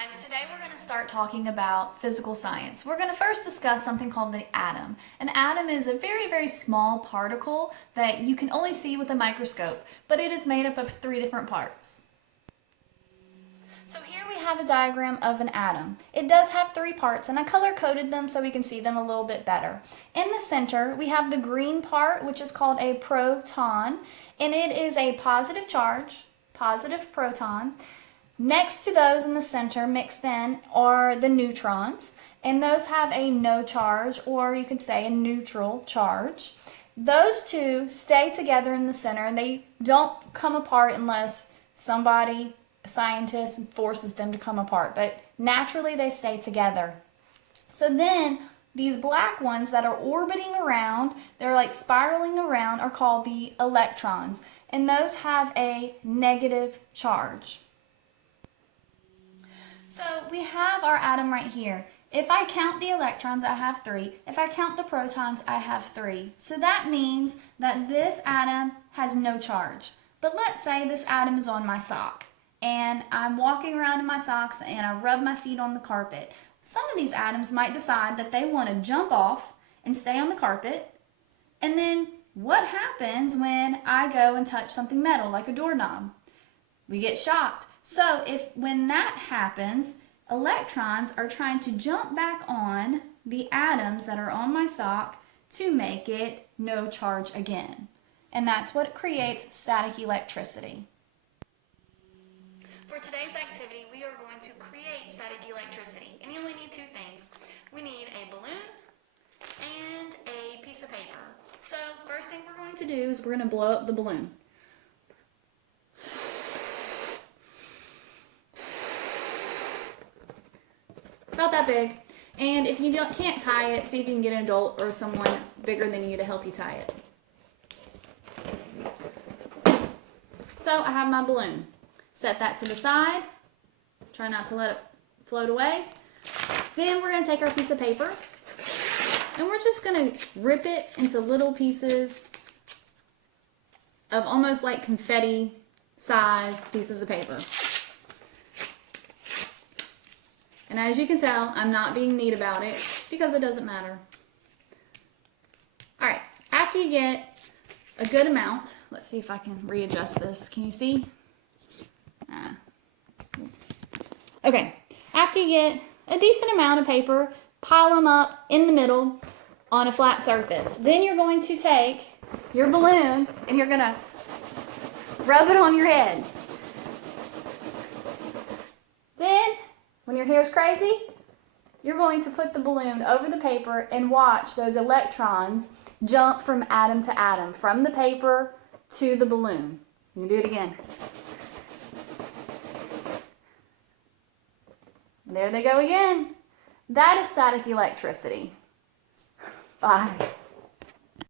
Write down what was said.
Guys, today we're going to start talking about physical science. We're going to first discuss something called the atom. An atom is a very, very small particle that you can only see with a microscope, but it is made up of three different parts. So here we have a diagram of an atom. It does have three parts, and I color-coded them so we can see them a little bit better. In the center, we have the green part, which is called a proton, and it is a positive charge, positive proton. Next to those in the center, mixed in, are the neutrons, and those have a no charge, or you could say a neutral charge. Those two stay together in the center, and they don't come apart unless somebody, a scientist, forces them to come apart, but naturally they stay together. So then, these black ones that are orbiting around, they're like spiraling around, are called the electrons, and those have a negative charge. So we have our atom right here. If I count the electrons, I have 3. If I count the protons, I have 3. So that means that this atom has no charge. But let's say this atom is on my sock, and I'm walking around in my socks and I rub my feet on the carpet. Some of these atoms might decide that they want to jump off and stay on the carpet. And then what happens when I go and touch something metal like a doorknob? We get shocked. So when that happens, electrons are trying to jump back on the atoms that are on my sock to make it no charge again. And that's what creates static electricity. For today's activity, we are going to create static electricity. And you only need 2 things. We need a balloon and a piece of paper. So first thing we're going to do is we're going to blow up the balloon. About that big. And if you can't tie it, see if you can get an adult or someone bigger than you to help you tie it. So I have my balloon. Set that to the side. Try not to let it float away. Then we're going to take our piece of paper and we're just going to rip it into little pieces of almost like confetti size pieces of paper. And as you can tell, I'm not being neat about it because it doesn't matter. Alright, after you get a good amount, let's see if I can readjust this. Can you see? Okay, after you get a decent amount of paper, pile them up in the middle on a flat surface. Then you're going to take your balloon and you're going to rub it on your head. Then, when your hair's crazy, you're going to put the balloon over the paper and watch those electrons jump from atom to atom, from the paper to the balloon. You can do it again. There they go again. That is static electricity. Bye.